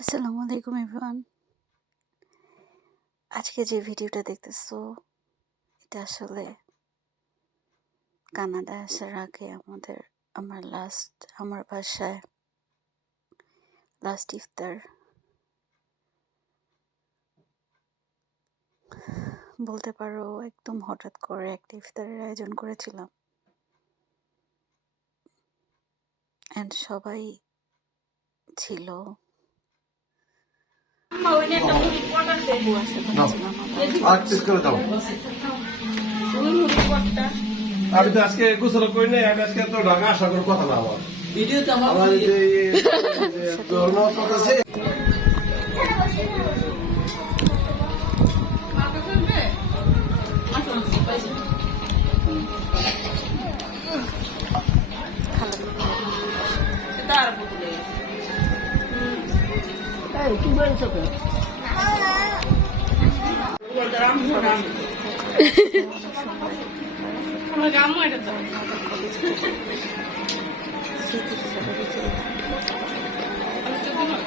আসসালামু আলাইকুম এভরিওয়ান। আজকে যে ভিডিওটা দেখতেছো এটা আসলে কানাডায় আসার আগে আমার বাসায় লাস্ট ইফতার বলতে পারো একদম হঠাৎ করে একটা ইফতারের আয়োজন করেছিলাম অ্যান্ড সবাই ছিল। আব্বু আশেপাশে ছিলাম আমি তো আজকে গোসল করি নাই। আমি আজকে তো ঢাকা আসার কোনো কথা না। আমার ভিডিওতে আমার কি বলছো তো? স্মৃতি হিসাবে রেখে দিলাম।